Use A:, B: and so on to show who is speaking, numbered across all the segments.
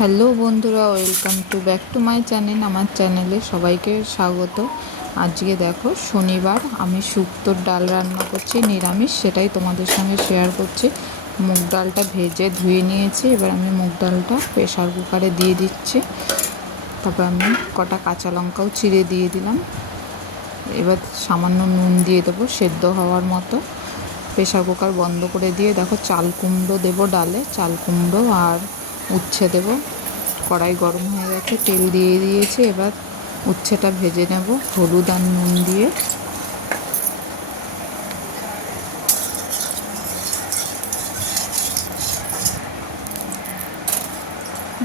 A: Hello বন্ধুরা, welcome to back to my channel, আমার চ্যানেলে সবাইকে স্বাগত। আজকে দেখো শনিবার, আমি শুক্তোর ডাল রান্না করছি, নিরামিষ, সেটাই তোমাদের সঙ্গে শেয়ার করছি। মুগ ডালটা ভেজে ধুয়ে নিয়েছি, এবার আমি মুগ ডালটা প্রেশার কুকারে দিয়ে দিচ্ছি। তারপর আমি কটা কাঁচা লঙ্কাও চিড়ে দিয়ে দিলাম। এবার সামান্য নুন দিয়ে দেবো, সেদ্ধ হওয়ার মতো। প্রেশার কুকার বন্ধ করে দিয়ে দেখো চাল কুমড়ো দেবো ডালে, চাল কুমড়ো আর উচ্ছে দেব। কড়াই গরম হয়ে গেছে, তেল দিয়ে দিয়েছি। এবার উচ্ছেটা ভেজে নেব, হলুদ আর নুন দিয়ে।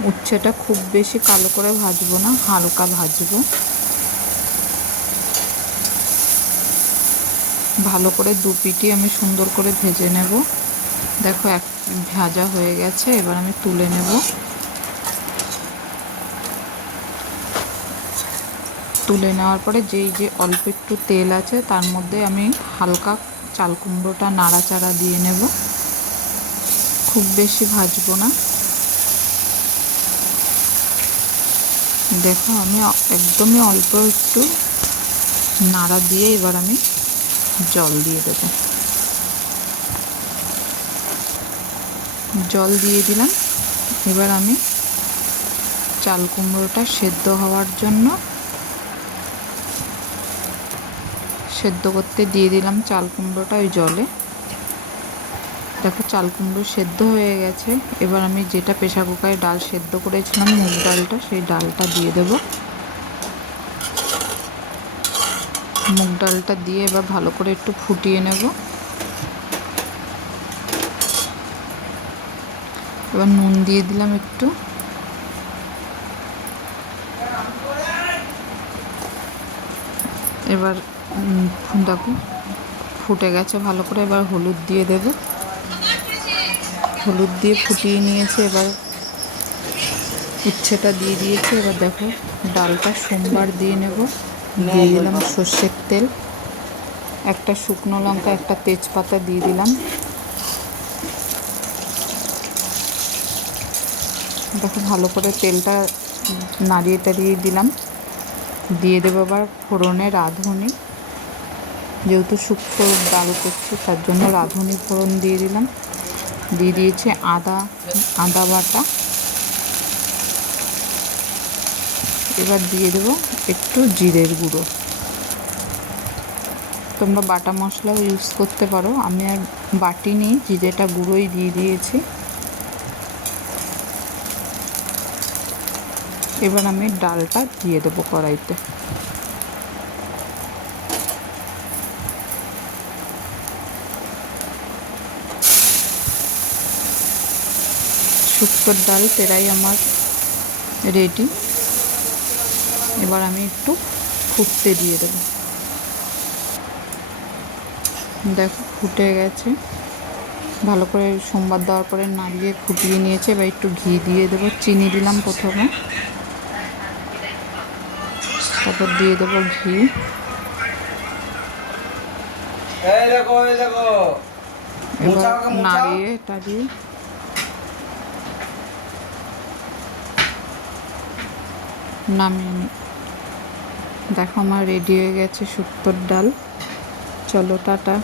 A: উচ্ছেটা খুব বেশি কালো করে ভাজবো না, হালকা ভাজবো। ভালো করে দু পিটি আমি সুন্দর করে ভেজে নেব। দেখো, এক ভাজা হয়ে গেছে, এবার আমি তুলে নেব। তুলে নেওয়ার পরে যেই যে অল্প একটু তেল আছে, তার মধ্যে আমি হালকা চাল কুমড়োটা নাড়াচাড়া দিয়ে নেব। খুব বেশি ভাজবো না। দেখো, আমি একদমই অল্প একটু নাড়া দিয়ে এবার আমি জল দিয়ে দেবো। জল দিয়ে দিলাম। এবার আমি চাল কুমড়োটা সেদ্ধ হওয়ার জন্য সেদ্ধ করতে দিয়ে দিলাম চাল কুমড়োটা ওই জলে। দেখো চাল কুমড়ো সেদ্ধ হয়ে গেছে। এবার আমি যেটা প্রেশার কুকারে ডাল সেদ্ধ করেছিলাম, মুগ ডালটা, সেই ডালটা দিয়ে দেব। মুগ ডালটা দিয়ে এবার ভালো করে একটু ফুটিয়ে নেব। এবার নুন দিয়ে দিলাম একটু। এবার দেখো ফুটে গেছে ভালো করে। এবার হলুদ দিয়ে দেব। হলুদ দিয়ে ফুটিয়ে নিয়েছে। এবার উচ্ছেটা দিয়ে দিয়েছে। এবার দেখো, ডালটা সোমবার দিয়ে নেব। দিয়ে দিলাম সর্ষের তেল। একটা শুকনো লঙ্কা, একটা তেজপাতা দিয়ে দিলাম। দেখো, ভালো করে তেলটা নাড়িয়ে টাড়িয়ে দিলাম। দিয়ে দেবো আবার ফোড়নে রাঁধুনি। যেহেতু শুক্তো ডাল করছি, তার জন্য রাঁধুনি ফোড়ন দিয়ে দিলাম। দিয়ে দিয়েছে আদা আদা বাটা। এবার দিয়ে দেবো একটু জিরের গুঁড়ো। তোমরা বাটা মশলাও ইউজ করতে পারো। আমি আর বাটি নিই, জিরেটা গুঁড়োই দিয়ে দিয়েছি। এবার আমি ডালটা দিয়ে দেবো কড়াইতে। শুক্তোর ডাল তেরাই আমার রেডি এবার আমি একটু ফুটতে দিয়ে দেবো। দেখো ফুটে গেছে। ভালো করে সোমবার দেওয়ার পরে নাড়িয়ে ফুটিয়ে নিয়েছে। এবার একটু ঘি দিয়ে দেবো। চিনি দিলাম প্রথমে। তারপর দিয়ে দেবো ঘি। নাড়িয়ে টাড়িয়ে নামিয়ে দেখো আমার রেডি হয়ে গেছে শুক্তোর ডাল। চলো টাটা।